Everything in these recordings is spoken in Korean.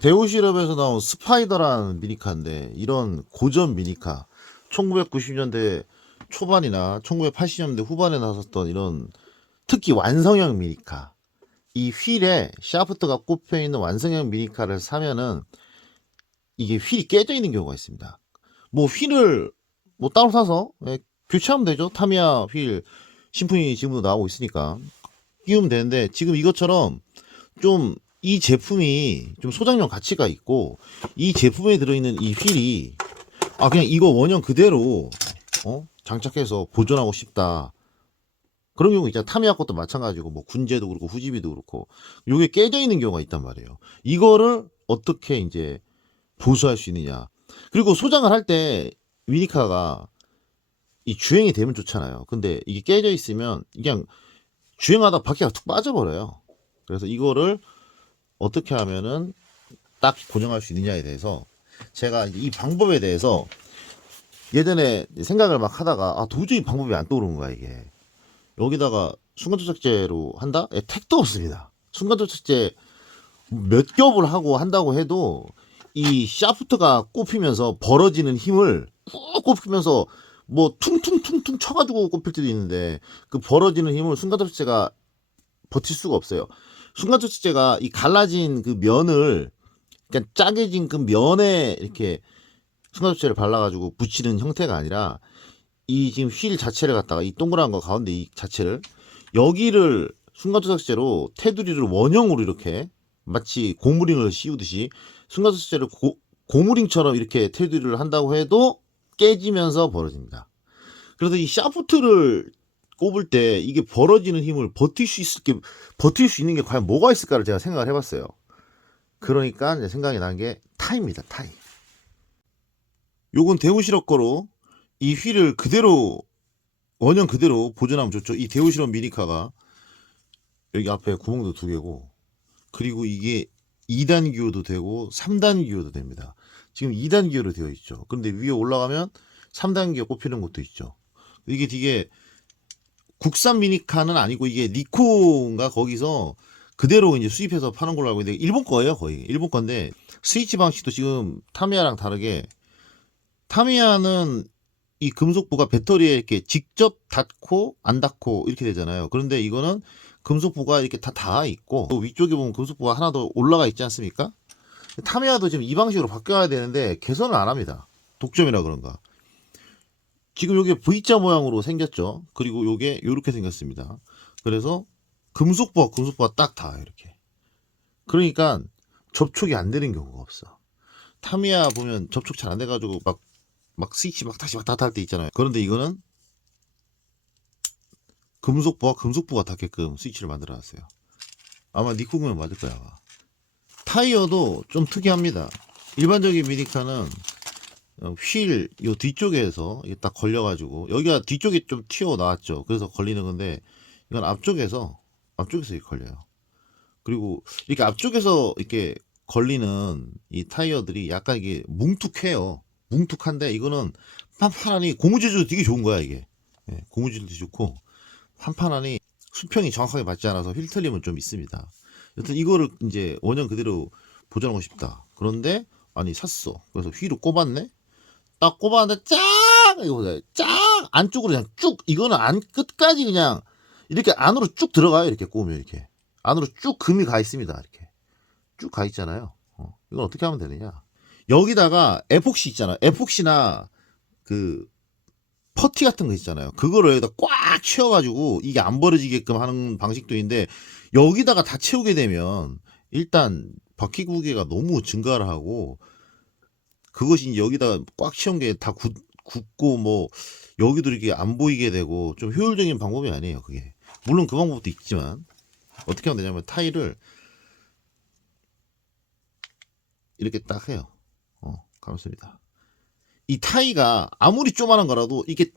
대우실업에서 나온 스파이더라는 미니카인데 이런 고전 미니카 1990년대 초반이나 1980년대 후반에 나섰던 이런 특히 완성형 미니카 이 휠에 샤프트가 꼽혀 있는 완성형 미니카를 사면은 이게 휠이 깨져 있는 경우가 있습니다. 뭐 휠을 뭐 따로 사서 예, 교체하면 되죠. 타미야 휠 신품이 지금도 나오고 있으니까 끼우면 되는데 지금 이것처럼 좀 이 제품이 좀 소장용 가치가 있고 이 제품에 들어있는 이 휠이 아 그냥 이거 원형 그대로 어 장착해서 보존하고 싶다. 그런 경우 있잖아. 타미야 것도 마찬가지고 뭐 군제도 그렇고 후지비도 그렇고 요게 깨져 있는 경우가 있단 말이에요. 이거를 어떻게 이제 보수할 수 있느냐. 그리고 소장을 할 때 미니카가 이 주행이 되면 좋잖아요. 근데 이게 깨져 있으면 그냥 주행하다 바퀴가 툭 빠져버려요. 그래서 이거를 어떻게 하면은 딱 고정할 수 있느냐에 대해서 제가 이 방법에 대해서 예전에 생각을 막 하다가 아 도저히 방법이 안 떠오르는 거야 이게. 여기다가 순간조작제로 한다? 예, 택도 없습니다. 순간조작제 몇 겹을 하고 한다고 해도 이 샤프트가 꼽히면서 벌어지는 힘을 꾹 꼽히면서 뭐 퉁퉁퉁퉁 쳐가지고 꼽힐 때도 있는데 그 벌어지는 힘을 순간조작제가 버틸 수가 없어요 순간조작제가 이 갈라진 그 면을 그러니까 짜게진 그 면에 이렇게 순간조작제를 발라가지고 붙이는 형태가 아니라 이 지금 휠 자체를 갖다가 이 동그란 거 가운데 이 자체를 여기를 순간조작제로 테두리를 원형으로 이렇게 마치 고무링을 씌우듯이 순간조작제를 고, 고무링처럼 이렇게 테두리를 한다고 해도 깨지면서 벌어집니다. 그래서 이 샤프트를 꼽을 때 이게 벌어지는 힘을 버틸 수 있을 게 버틸 수 있는 게 과연 뭐가 있을까를 제가 생각을 해봤어요. 그러니까 이제 생각이 난 게 타입니다. 타입. 요건 대우실업 거로 이 휠을 그대로 원형 그대로 보존하면 좋죠. 이 대우실업 미니카가 여기 앞에 구멍도 두 개고 그리고 이게 2단 기어도 되고 3단 기어도 됩니다. 지금 2단 기어로 되어 있죠. 그런데 위에 올라가면 3단 기어 꼽히는 것도 있죠. 이게 되게 국산 미니카는 아니고 이게 니코인가 거기서 그대로 이제 수입해서 파는 걸로 알고 있는데 일본 거예요 거의. 일본 건데 스위치 방식도 지금 타미야랑 다르게 타미야는 이 금속부가 배터리에 이렇게 직접 닿고 안 닿고 이렇게 되잖아요. 그런데 이거는 금속부가 이렇게 다 닿아 있고 또 위쪽에 보면 금속부가 하나 더 올라가 있지 않습니까? 타미야도 지금 이 방식으로 바뀌어야 되는데 개선을 안 합니다. 독점이라 그런가 지금 요게 V자 모양으로 생겼죠. 그리고 요게 요렇게 생겼습니다. 그래서 금속부와 금속부가 딱 다 이렇게. 그러니까 접촉이 안 되는 경우가 없어. 타미야 보면 접촉 잘 안 돼가지고 막, 막 스위치 막 다시 왔다 갔다 할 때 있잖아요. 그런데 이거는 금속부와 금속부가 닿게끔 스위치를 만들어 놨어요. 아마 니코구면 맞을 거야. 아마. 타이어도 좀 특이합니다. 일반적인 미니카는 어, 휠, 요 뒤쪽에서 이게 딱 걸려가지고, 여기가 뒤쪽에 좀 튀어 나왔죠. 그래서 걸리는 건데, 이건 앞쪽에서, 앞쪽에서 이렇게 걸려요. 그리고, 이렇게 앞쪽에서 이렇게 걸리는 이 타이어들이 약간 이게 뭉툭해요. 뭉툭한데, 이거는 판판하니, 고무질도 되게 좋은 거야, 이게. 예, 고무질도 좋고, 판판하니, 수평이 정확하게 맞지 않아서 휠 틀림은 좀 있습니다. 여튼 이거를 이제 원형 그대로 보존하고 싶다. 그런데, 아니, 샀어. 그래서 휠을 꼽았네? 딱 꼽았는데 쫙! 이거 보세요. 쫙! 안쪽으로 그냥 쭉 이거는 안 끝까지 그냥 이렇게 안으로 쭉 들어가요 이렇게 꼽으면 이렇게. 안으로 쭉 금이 가 있습니다 이렇게. 쭉 가 있잖아요. 어, 이건 어떻게 하면 되느냐. 여기다가 에폭시 있잖아. 에폭시나 그 퍼티 같은 거 있잖아요. 그거를 여기다 꽉 채워가지고 이게 안 벌어지게끔 하는 방식도 있는데 여기다가 다 채우게 되면 일단 바퀴 구개가 너무 증가를 하고 그것이 이제 여기다가 꽉 채운 게 다 굳고 뭐 여기도 이렇게 안 보이게 되고 좀 효율적인 방법이 아니에요 그게. 물론 그 방법도 있지만 어떻게 하면 되냐면 타일을 이렇게 딱 해요. 어 감사합니다. 이 타이가 아무리 조그만한 거라도 이게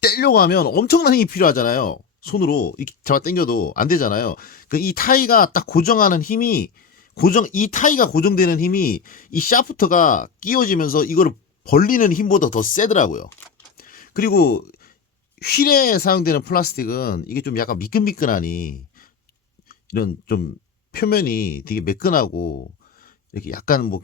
떼려고 하면 엄청난 힘이 필요하잖아요. 손으로 이렇게 잡아 당겨도 안 되잖아요. 그이 타이가 딱 고정하는 힘이 고정 이 타이가 고정되는 힘이 이 샤프트가 끼워지면서 이거를 벌리는 힘보다 더 세더라고요. 그리고 휠에 사용되는 플라스틱은 이게 좀 약간 미끈미끈하니 이런 좀 표면이 되게 매끈하고 이렇게 약간 뭐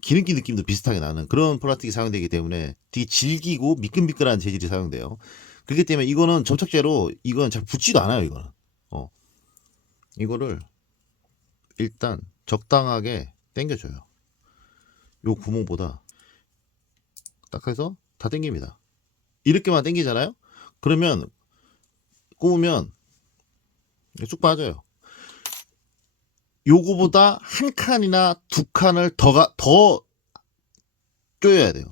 기름기 느낌도 비슷하게 나는 그런 플라스틱이 사용되기 때문에 되게 질기고 미끈미끈한 재질이 사용돼요. 그렇기 때문에 이거는 접착제로 이건 잘 붙지도 않아요. 이거는 어 이거를 일단 적당하게 당겨줘요. 요 구멍보다 딱 해서 다 당깁니다. 이렇게만 당기잖아요. 그러면 꼽으면 쑥 빠져요. 요거보다 한 칸이나 두 칸을 더가 더 쪼여야 돼요.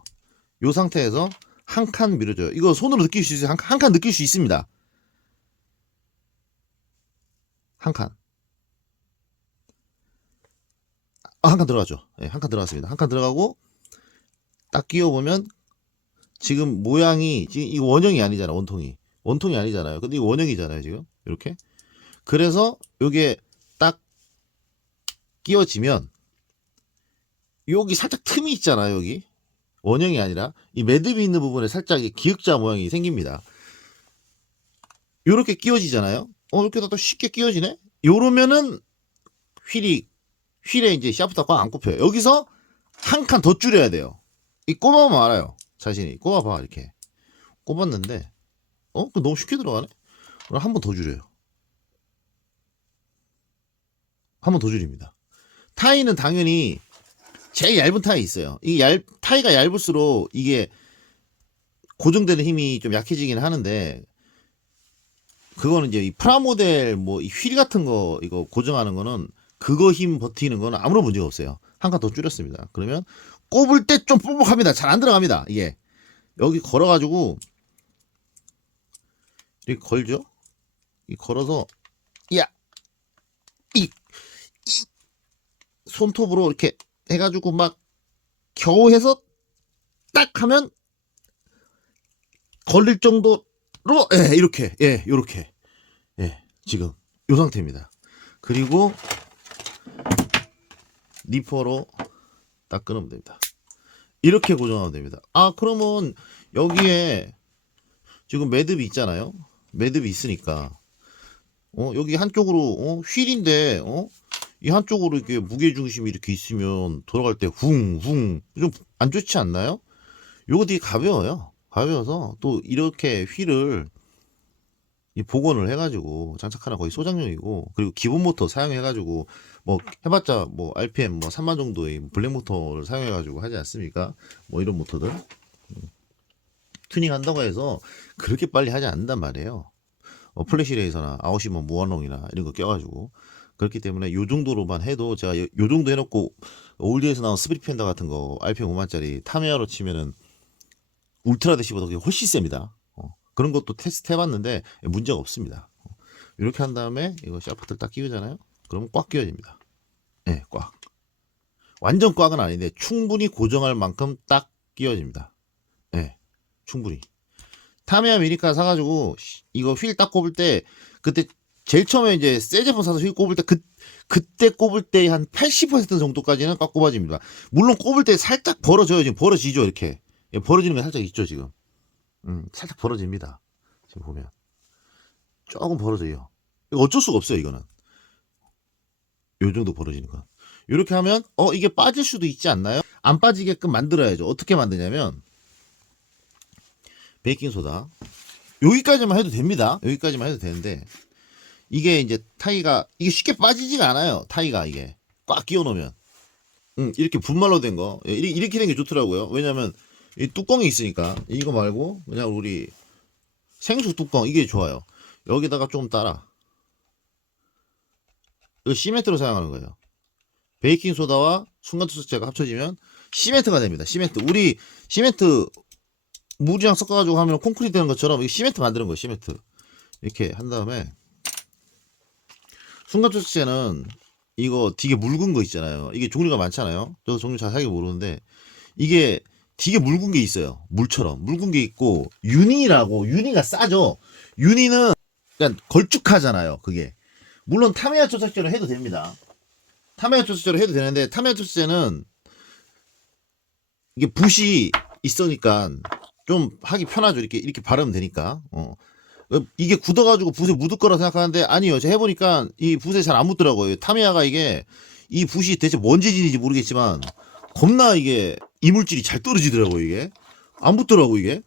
요 상태에서 한 칸 밀어줘요. 이거 손으로 느낄 수 있어요. 한 칸 느낄 수 있습니다. 한 칸. 아, 한 칸 들어가죠. 네, 한칸 들어갔습니다. 한 칸 들어가고 딱 끼워 보면 지금 모양이 지금 이 원형이 아니잖아. 원통이. 원통이 아니잖아요. 근데 이 원형이잖아요, 지금. 이렇게. 그래서 요게 딱 끼워지면 여기 살짝 틈이 있잖아요 여기 원형이 아니라 이 매듭이 있는 부분에 살짝 이 기역자 모양이 생깁니다 요렇게 끼워지잖아요 어 이렇게 또 쉽게 끼워지네 요러면은 휠이 휠에 이제 샤프트가 꽉안 꼽혀요. 여기서 한 칸 더 줄여야 돼요. 이 꼽아보면 알아요. 자신이. 꼽아봐 이렇게. 꼽았는데. 어? 그거 너무 쉽게 들어가네? 그럼 한 번 더 줄여요. 한 번 더 줄입니다. 타이는 당연히 제일 얇은 타이 있어요. 이 얇, 타이가 얇을수록 이게 고정되는 힘이 좀 약해지긴 하는데 그거는 이제 이 프라모델 뭐 이 휠 같은 거 이거 고정하는 거는 그거 힘 버티는 거는 아무런 문제가 없어요. 한 칸 더 줄였습니다. 그러면 꼽을 때좀 뻑뻑합니다. 잘 안 들어갑니다. 이게 여기 걸어가지고 이렇게 걸죠. 이 걸어서 야이 손톱으로 이렇게 해가지고 막 겨우 해서 딱 하면 걸릴 정도로 예 이렇게 예 요렇게 예 지금 요 상태입니다 그리고 니퍼로 딱 끊으면 됩니다. 이렇게 고정하면 됩니다. 아 그러면 여기에 지금 매듭이 있잖아요. 매듭이 있으니까. 어 여기 한쪽으로 어 휠인데 어이 한쪽으로 이렇게 무게 중심이 이렇게 있으면 돌아갈 때 붕붕 좀안 좋지 않나요? 요거 되게 가벼워요. 가벼워서 또 이렇게 휠을 이 복원을 해가지고 장착하는 거의 소장용이고 그리고 기본 모터 사용해가지고 뭐 해봤자 뭐 RPM 뭐 3만 정도의 블랙 모터를 사용해가지고 하지 않습니까? 뭐 이런 모터들 음. 튜닝 한다고 해서 그렇게 빨리 하지 않는단 말이에요. 어, 플래시레이서나 아웃시먼 무한롱이나 이런 거 껴가지고 그렇기 때문에 요 정도로만 해도 제가 요, 요 정도 해놓고 올드에서 나온 스프릿 펜더 같은 거 RPM 5만짜리 타미야로 치면은 울트라 대시보다 훨씬 셉니다. 어, 그런 것도 테스트 해봤는데 문제가 없습니다. 어, 이렇게 한 다음에 이거 샤프트를 딱 끼우잖아요. 그러면 꽉 끼워집니다. 예, 네, 꽉. 완전 꽉은 아닌데 충분히 고정할 만큼 딱 끼워집니다. 예, 네, 충분히. 타미야 미니카 사가지고 이거 휠 딱 꼽을 때 그때 제일 처음에 이제 새 제품 사서 휠 꼽을 때 그, 그때 꼽을 때 한 80% 정도까지는 꽉 꼽아집니다. 물론 꼽을 때 살짝 벌어져요. 지금 벌어지죠. 이렇게. 예, 벌어지는 게 살짝 있죠. 지금. 음, 살짝 벌어집니다. 지금 보면. 조금 벌어져요. 이거 어쩔 수가 없어요. 이거는. 요 정도 벌어지는 건. 이렇게 하면 어 이게 빠질 수도 있지 않나요? 안 빠지게끔 만들어야죠. 어떻게 만드냐면 베이킹 소다 여기까지만 해도 됩니다. 여기까지만 해도 되는데 이게 이제 타이가 이게 쉽게 빠지지가 않아요. 타이가 이게 꽉 끼워 놓으면 음, 이렇게 분말로 된거 예, 이렇게, 된 게 좋더라고요. 왜냐면 이 뚜껑이 있으니까 이거 말고 그냥 우리 생수 뚜껑 이게 좋아요. 여기다가 좀 따라 이거 시멘트로 사용하는 거예요. 베이킹 소다와 순간투석제가 합쳐지면 시멘트가 됩니다. 시멘트 우리 시멘트 물이랑 섞어가지고 하면 콘크리트 되는 것처럼 이 시멘트 만드는 거예요. 시멘트 이렇게 한 다음에 순간투석제는 이거 되게 묽은 거 있잖아요. 이게 종류가 많잖아요. 저도 종류 자세하게 모르는데 이게 되게 묽은 게 있어요. 물처럼 묽은 게 있고 유니라고 유니가 싸죠. 유니는 그냥 걸쭉하잖아요. 그게 물론 타메야 조색제로 해도 됩니다. 타메야 조색제로 해도 되는데 타메야 조색제는 이게 붓이 있으니까 좀 하기 편하죠. 이렇게 이렇게 바르면 되니까. 어. 이게 굳어가지고 붓에 묻을 거라 생각하는데 아니요. 제가 해보니까 이 붓에 잘 안 묻더라고요. 타미야가 이게 이 붓이 대체 뭔 재질인지 모르겠지만 겁나 이게 이물질이 잘 떨어지더라고 이게 안 붙더라고 이게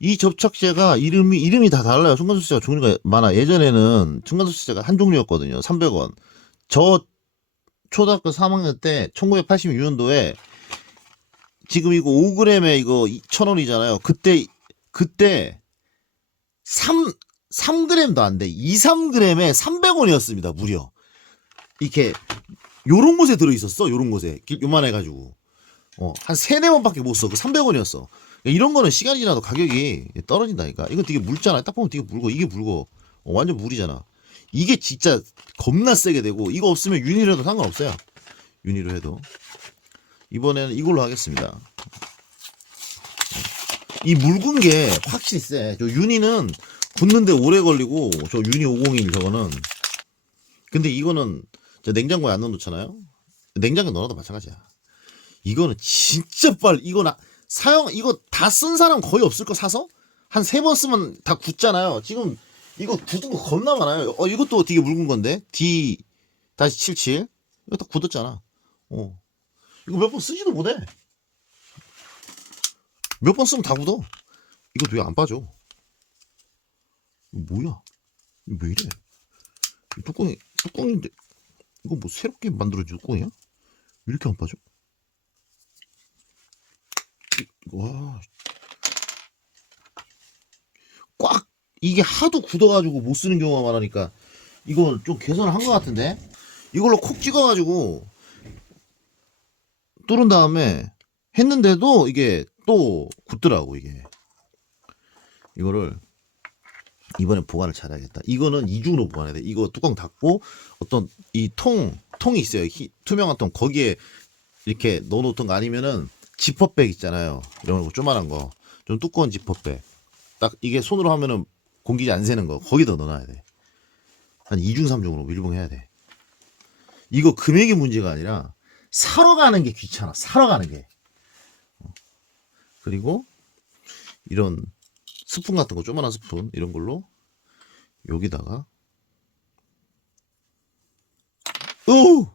이 접착제가 이름이 이름이 다 달라요 순간접착제가 종류가 많아 예전에는 순간접착제가 한 종류였거든요 300원 저 초등학교 3학년 때 1986년도에 지금 이거 5g에 이거 2,000원이잖아요 그때 그때 3 3g도 안 돼. 2, 3g에 300원이었습니다. 무려. 이렇게 요런 곳에 들어 있었어. 요런 곳에. 길- 요만해 가지고. 어, 한 3, 4번밖에 못 써. 그 300원이었어. 이런 거는 시간이 지나도 가격이 떨어진다니까. 이건 되게 묽잖아. 딱 보면 되게 묽어. 이게 묽어. 어, 완전 물이잖아. 이게 진짜 겁나 세게 되고 이거 없으면 윤희로 해도 상관없어요. 윤희로 해도. 이번에는 이걸로 하겠습니다. 이 묽은 게 확실히 세. 저 윤희는 굳는데 오래 걸리고 저 유니 501 저거는 근데 이거는 저 냉장고에 안 넣어놓잖아요 냉장고에 넣어도 마찬가지야 이거는 진짜 빨리 이거 나 사용 이거 다 쓴 사람 거의 없을 거 사서? 한 세 번 쓰면 다 굳잖아요. 지금 이거 굳은 거 겁나 많아요. 어 이것도 되게 묽은 건데? D 다시 77 이거 다 굳었잖아. 어. 이거 몇 번 쓰지도 못해. 몇 번 쓰면 다 굳어. 이거 왜 안 빠져. 뭐야? 왜 이래? 이 뚜껑이 뚜껑인데 이거 뭐 새롭게 만들어진 뚜껑이야? 왜 이렇게 안 빠져? 이- 와, 꽉 이게 하도 굳어가지고 못 쓰는 경우가 많으니까 이건 좀 개선을 한 것 같은데 이걸로 콕 찍어가지고 뚫은 다음에 했는데도 이게 또 굳더라고 이게 이거를 이번에 보관을 잘해야겠다. 이거는 이중으로 보관해야 돼. 이거 뚜껑 닫고 어떤 이 통, 통이 있어요. 희- 투명한 통. 거기에 이렇게 넣어놓던 거 아니면은 지퍼백 있잖아요. 이런 거 조만한 거. 좀 두꺼운 지퍼백. 딱 이게 손으로 하면은 공기 안 새는 거. 거기다 넣어놔야 돼. 한 2중, 3중으로 밀봉해야 돼. 이거 금액이 문제가 아니라 사러 가는 게 귀찮아. 사러 가는 게. 어. 그리고 이런 스푼 같은 거 조그만한 스푼 이런 걸로 여기다가 오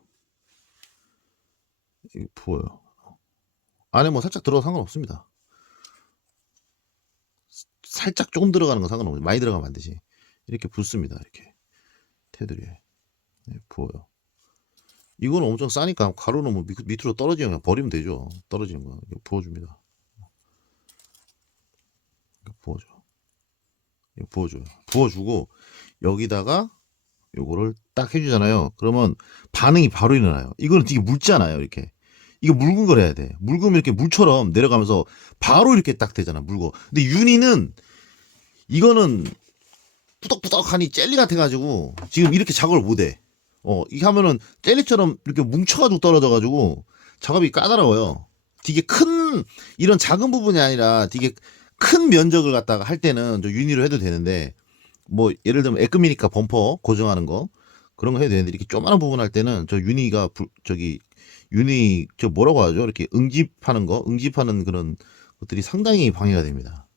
이거 부어요 안에 뭐 살짝 들어도 상관없습니다 살짝 조금 들어가는 건 상관없어요 많이 들어가면 안 되지 이렇게 붓습니다 이렇게 테두리에 네, 부어요 이거는 엄청 싸니까 가루는 뭐 밑- 밑으로 떨어지면 그냥 버리면 되죠 떨어지는 거 이거 부어줍니다 이거 부어줘. 이거 부어줘요. 부어주고 여기다가 요거를 딱 해주잖아요. 그러면 반응이 바로 일어나요. 이거는 되게 묽잖아요. 이렇게. 이거 묽은 걸 해야 돼. 묽으면 이렇게 물처럼 내려가면서 바로 이렇게 딱 되잖아. 묽어. 근데 윤희는 이거는 뿌덕뿌덕하니 젤리 같아가지고 지금 이렇게 작업을 못해. 어, 이게 하면은 젤리처럼 이렇게 뭉쳐가지고 떨어져가지고 작업이 까다로워요. 되게 큰 이런 작은 부분이 아니라 되게 큰 면적을 갖다가 할 때는 저 유니로 해도 되는데 뭐 예를 들면 에크미니까 범퍼 고정하는 거 그런 거 해도 되는데 이렇게 조그마한 부분 할 때는 저 유니가 불- 저기 유니 저 뭐라고 하죠? 이렇게 응집하는 거 응집하는 그런 것들이 상당히 방해가 됩니다.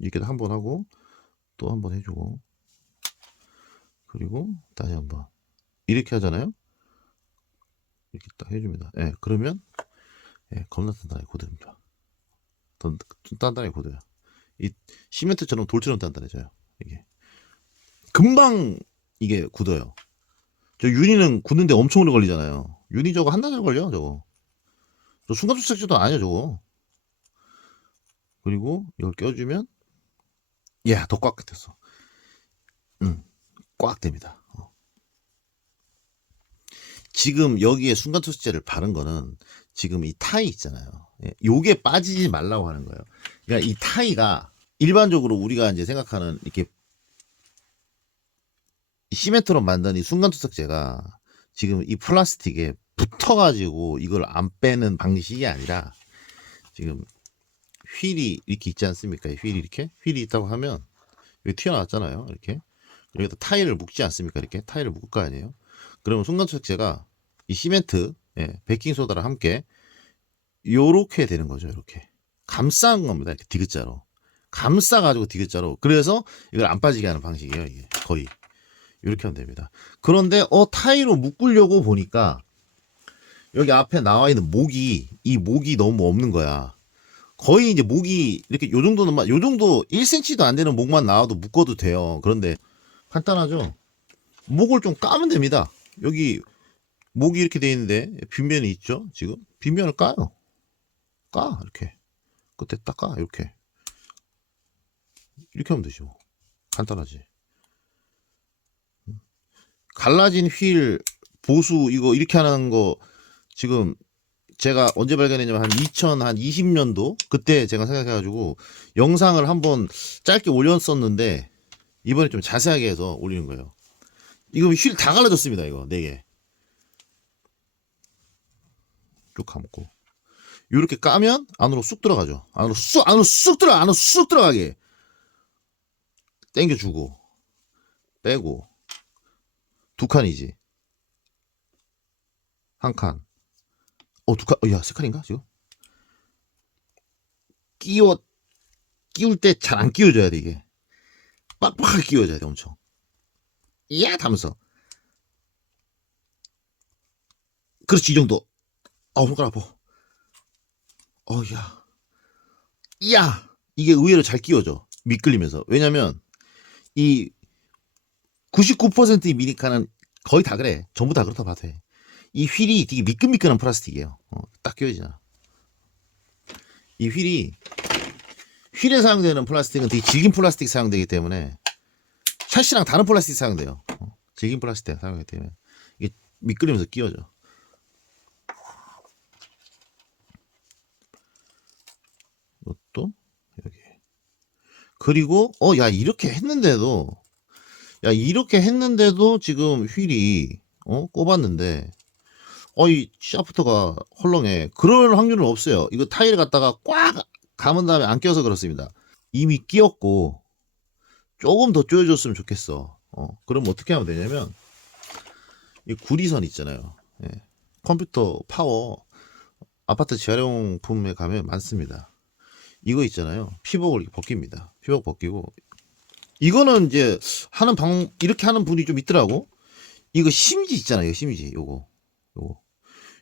이렇게 한 번 하고 또 한 번 해주고. 그리고 다시 한번. 이렇게 하잖아요? 이렇게 딱 해줍니다. 예 그러면 예, 겁나 단단하게 좀 단단하게 고돼요. 이 시멘트처럼 돌처럼 단단해져요. 이게. 금방 이게 굳어요. 저 윤희는 굳는데 엄청 오래 걸리잖아요. 윤희 저거 한달 걸려 저거. 저 순간 투색제도 아니야 저거. 그리고 이걸 껴주면 야 더 꽉 됐어. 응, 꽉 됩니다. 어. 지금 여기에 순간 투색제를 바른 거는 지금 이 타이 있잖아요. 예, 요게 빠지지 말라고 하는 거예요. 그러니까 이 타이가 일반적으로 우리가 이제 생각하는 이렇게 시멘트로 만든 이 순간투석제가 지금 이 플라스틱에 붙어가지고 이걸 안 빼는 방식이 아니라 지금 휠이 이렇게 있지 않습니까? 이 휠이 이렇게 휠이 있다고 하면 여기 튀어나왔잖아요. 이렇게 여기다 타일을 묶지 않습니까? 이렇게 타일을 묶을 거 아니에요. 그러면 순간투석제가 이 시멘트 예, 베킹 소다랑 함께 요렇게 되는 거죠. 이렇게 감싼 겁니다. 이렇게 디귿자로 감싸 가지고 디귿자로. 그래서 이걸 안 빠지게 하는 방식이에요. 이게 거의 이렇게 하면 됩니다. 그런데 어 타이로 묶으려고 보니까 여기 앞에 나와 있는 목이 이 목이 너무 없는 거야. 거의 이제 목이 이렇게 요 정도는 마- 요 정도 1cm도 안 되는 목만 나와도 묶어도 돼요. 그런데 간단하죠. 목을 좀 까면 됩니다. 여기 목이 이렇게 돼 있는데 빈면이 있죠. 지금 빈면을 까요. 까 이렇게 끝에 딱 까 이렇게 이렇게 하면 되죠. 간단하지. 음. 갈라진 휠 보수 이거 이렇게 하는 거 지금 제가 언제 발견했냐면 한 2020년도 그때 제가 생각해가지고 영상을 한번 짧게 올렸었는데 이번에 좀 자세하게 해서 올리는 거예요. 이거 휠 다 갈라졌습니다. 이거 네 개. 쭉 감고 이렇게 까면 안으로 쑥 들어가죠. 안으로 쑥 안으로 쑥 들어 안으로 쑥 들어가게 당겨주고 빼고 두 칸이지 한 칸. 어, 두 칸, 어, 야, 세 칸인가, 지금? 끼워, 끼울 때 잘 안 끼워줘야 돼, 이게. 빡빡하게 끼워줘야 돼, 엄청. 이야! 하면서. 그렇지, 이 정도. 어, 손가락 아파. 어, 야. 이야! 이게 의외로 잘 끼워져. 미끌리면서. 왜냐면, 이 99%의 미니카는 거의 다 그래. 전부 다 그렇다 봐도 돼. 이 휠이 되게 미끈미끈한 플라스틱이에요. 어, 딱 끼워지잖아. 이 휠이 휠에 사용되는 플라스틱은 되게 질긴 플라스틱 사용되기 때문에 샷이랑 다른 플라스틱 사용돼요. 어, 질긴 플라스틱 사용하기 때문에 이게 미끌리면서 끼워져. 이것도 여기. 그리고 어 야 이렇게 했는데도 야 이렇게 했는데도 지금 휠이 어 꼽았는데 어이 샤프트가 헐렁해. 그럴 확률은 없어요. 이거 타일을 갖다가 꽉 감은 다음에 안 껴서 그렇습니다. 이미 끼었고 조금 더 조여줬으면 좋겠어. 어, 그럼 어떻게 하면 되냐면 이 구리선 있잖아요. 예. 컴퓨터 파워 아파트 재활용품에 가면 많습니다. 이거 있잖아요. 피복을 벗깁니다. 피복 벗기고 이거는 이제 하는 방 이렇게 하는 분이 좀 있더라고. 이거 심지 있잖아요. 심지 요거 요거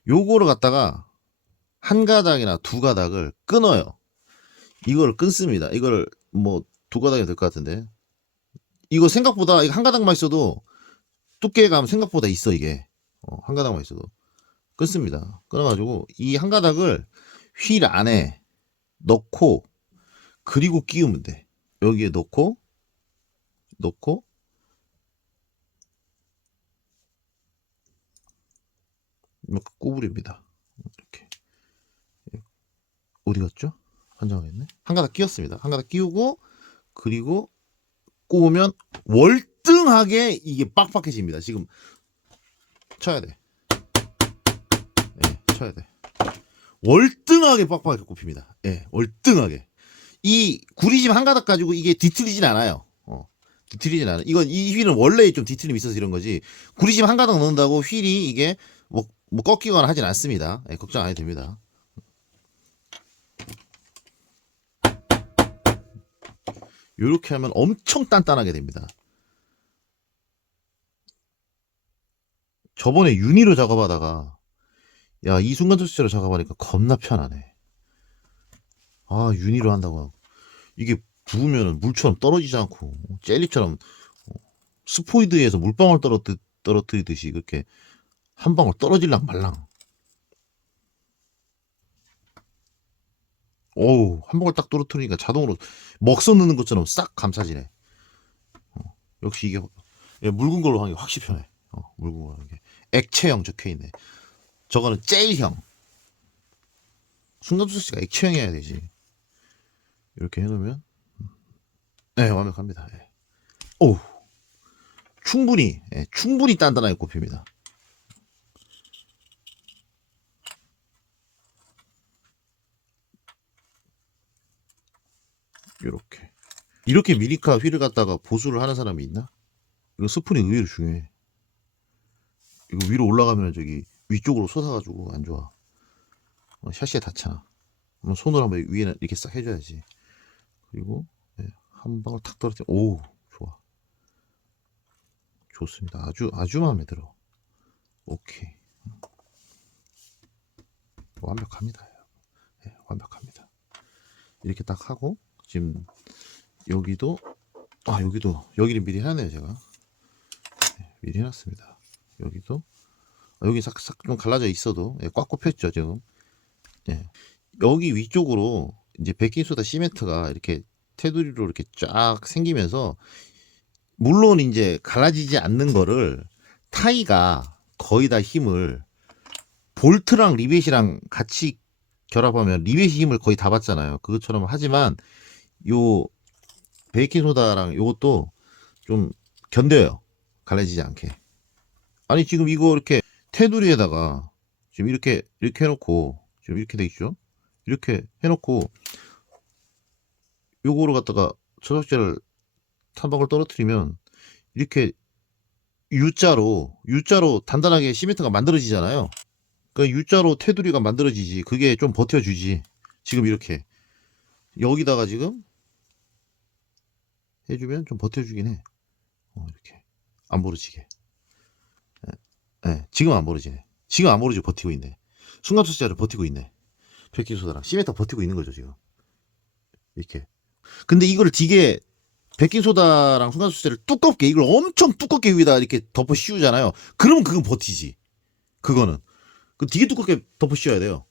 요거를 갖다가 한 가닥이나 두 가닥을 끊어요. 이걸 끊습니다. 이걸 뭐 두 가닥이 될 것 같은데 이거 생각보다 이거 한 가닥만 있어도 두께감 생각보다 있어 이게 어, 한 가닥만 있어도 끊습니다. 끊어가지고 이 한 가닥을 휠 안에 넣고 그리고 끼우면 돼. 여기에 넣고 넣고 이렇게 구부립니다. 이렇게 어디 갔죠? 한장했네. 한 가닥 끼웠습니다. 한 가닥 끼우고 그리고 꼽으면 월등하게 이게 빡빡해집니다. 지금 쳐야 돼. 예, 쳐야 돼. 월등하게 빡빡하게 꼽힙니다. 예, 월등하게. 이 구리심 한 가닥 가지고 이게 뒤틀리진 않아요. 어, 뒤틀리진 않아. 이건 이 휠은 원래 좀 뒤틀림이 있어서 이런 거지. 구리심 한 가닥 넣는다고 휠이 이게 뭐, 뭐 꺾이거나 하진 않습니다. 예, 걱정 안 해도 됩니다. 이렇게 하면 엄청 단단하게 됩니다. 저번에 유니로 작업하다가 야 이 순간 조치로 작업하니까 겁나 편하네. 아 유니로 한다고 하고 이게 부으면 물처럼 떨어지지 않고 젤리처럼 어, 스포이드에서 물방울 떨어뜨, 떨어뜨리듯이 그렇게 한 방울 떨어질랑 말랑. 오우 한 방울 딱 떨어뜨리니까 자동으로 먹선 넣는 것처럼 싹 감싸지네. 어, 역시 이게 예, 묽은 걸로 하는 게 확실히 편해. 어, 묽은 걸로 하는 게 액체형 적혀 있네. 저거는 젤형. 순간수씨가 액체형이어야 되지. 이렇게 해놓으면 네 완벽합니다. 예. 오 충분히 예, 충분히 단단하게 꼽힙니다. 이렇게 이렇게 미리카 휠을 갖다가 보수를 하는 사람이 있나? 이거 스푼이 의외로 중요해. 이거 위로 올라가면 저기 위쪽으로 솟아가지고 안 좋아. 어, 샤시에 닿잖아. 손으로 한번 위에 이렇게 싹 해줘야지. 그리고 예, 한 방울 탁 떨어뜨려. 오 좋아. 좋습니다. 아주 아주 마음에 들어. 오케이. 완벽합니다. 예, 완벽합니다. 이렇게 딱 하고 지금 여기도 아 여기도 여기를 미리 해놨네요 제가 예, 미리 해놨습니다. 여기도 아, 여기 싹싹 좀 갈라져 있어도 예, 꽉 꼽혔죠 지금. 예. 여기 위쪽으로 이제 베킹소다 시멘트가 이렇게 테두리로 이렇게 쫙 생기면서 물론 이제 갈라지지 않는 거를 타이가 거의 다 힘을 볼트랑 리벳이랑 같이 결합하면 리벳이 힘을 거의 다 받잖아요. 그것처럼 하지만 요 베이킹 소다랑 요것도 좀 견뎌요. 갈라지지 않게. 아니 지금 이거 이렇게 테두리에다가 지금 이렇게 이렇게 해놓고 지금 이렇게 돼 있죠. 이렇게 해놓고 요거를 갖다가 저작제를 탄박을 떨어뜨리면 이렇게 U자로 U자로 단단하게 시멘트가 만들어지잖아요. 그러니까 U자로 테두리가 만들어지지. 그게 좀 버텨주지. 지금 이렇게 여기다가 지금 해주면 좀 버텨주긴 해. 어, 이렇게 안 부러지게. 예, 예, 지금 안 부러지네. 지금 안 부러지고 버티고 있네. 순간 투자를 버티고 있네. 베킹소다랑 시멘트 버티고 있는 거죠 지금. 이렇게. 근데 이거를 되게 베킹소다랑 순간수세를 두껍게 이걸 엄청 두껍게 위에다 이렇게 덮어 씌우잖아요. 그러면 그건 버티지. 그거는 그 되게 두껍게 덮어 씌워야 돼요.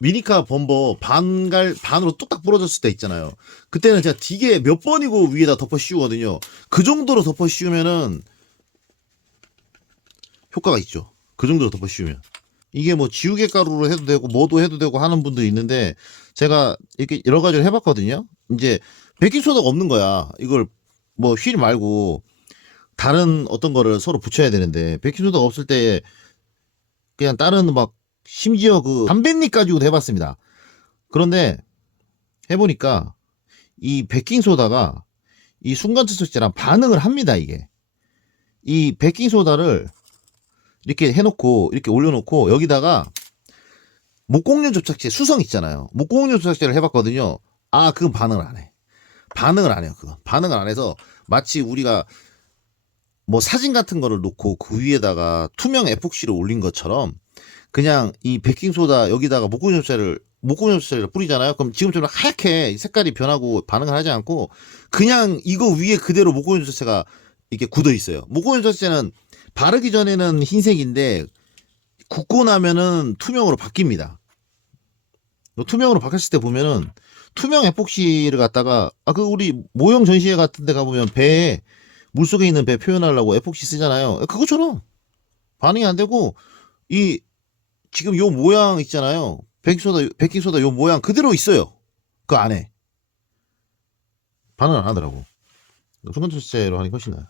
미니카 범버 반갈 반으로 뚝딱 부러졌을 때 있잖아요. 그때는 제가 되게 몇 번이고 위에다 덮어 씌우거든요. 그 정도로 덮어 씌우면은 효과가 있죠. 그 정도로 덮어 씌우면 이게 뭐 지우개 가루로 해도 되고 뭐도 해도 되고 하는 분도 있는데 제가 이렇게 여러 가지를 해봤거든요. 이제 베킹소다가 없는 거야. 이걸 뭐 휠 말고 다른 어떤 거를 서로 붙여야 되는데 베킹소다가 없을 때 그냥 다른 막 심지어 그 담뱃잎 가지고도 해봤습니다. 그런데 해보니까 이 베킹소다가 이 순간투석제랑 반응을 합니다. 이게 이 베킹소다를 이렇게 해놓고 이렇게 올려놓고 여기다가 목공용 접착제 수성 있잖아요. 목공용 접착제를 해봤거든요. 아 그건 반응을 안 해. 반응을 안 해요. 그건 반응을 안 해서 마치 우리가 뭐 사진 같은 거를 놓고 그 위에다가 투명 에폭시를 올린 것처럼 그냥 이 베킹소다 여기다가 목공용접차를 목공용접차를 뿌리잖아요. 그럼 지금처럼 하얗게 색깔이 변하고 반응을 하지 않고 그냥 이거 위에 그대로 목공용접차가 이렇게 굳어 있어요. 목공용접차는 바르기 전에는 흰색인데 굳고 나면은 투명으로 바뀝니다. 투명으로 바뀌었을 때 보면은 투명 에폭시를 갖다가 아 그 우리 모형 전시회 같은 데 가보면 배에 물속에 있는 배 표현하려고 에폭시 쓰잖아요. 그것처럼 반응이 안 되고 이 지금 요 모양 있잖아요. 베킹소다 베킹소다 요 모양 그대로 있어요. 그 안에 반응 안 하더라고. 순간 투자로 하는 게 훨씬 나아요.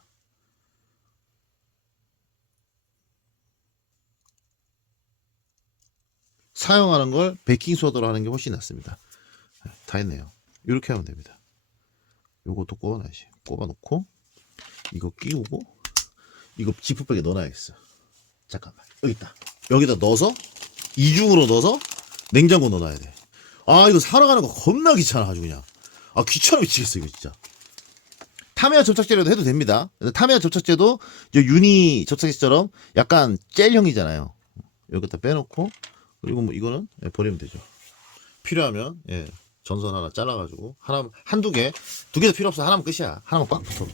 사용하는 걸 베킹소다로 하는 게 훨씬 낫습니다. 다 했네요. 이렇게 하면 됩니다. 요것도 꼽아놔야지. 꼽아놓고 이거 끼우고 이거 지퍼백에 넣어놔야겠어. 잠깐만 여기 있다. 여기다 넣어서 이중으로 넣어서 냉장고 넣어놔야 돼. 아 이거 사러 가는 거 겁나 귀찮아 아주 그냥. 아 귀찮아 미치겠어 이거 진짜. 타미야 접착제라도 해도 됩니다. 타미야 접착제도 유니 접착제처럼 약간 젤형이잖아요. 여기다 빼놓고 그리고 뭐 이거는 예, 버리면 되죠. 필요하면 예, 전선 하나 잘라가지고 하나 한두 개 두 개도 필요 없어 하나면 끝이야. 하나만 꽉 붙어.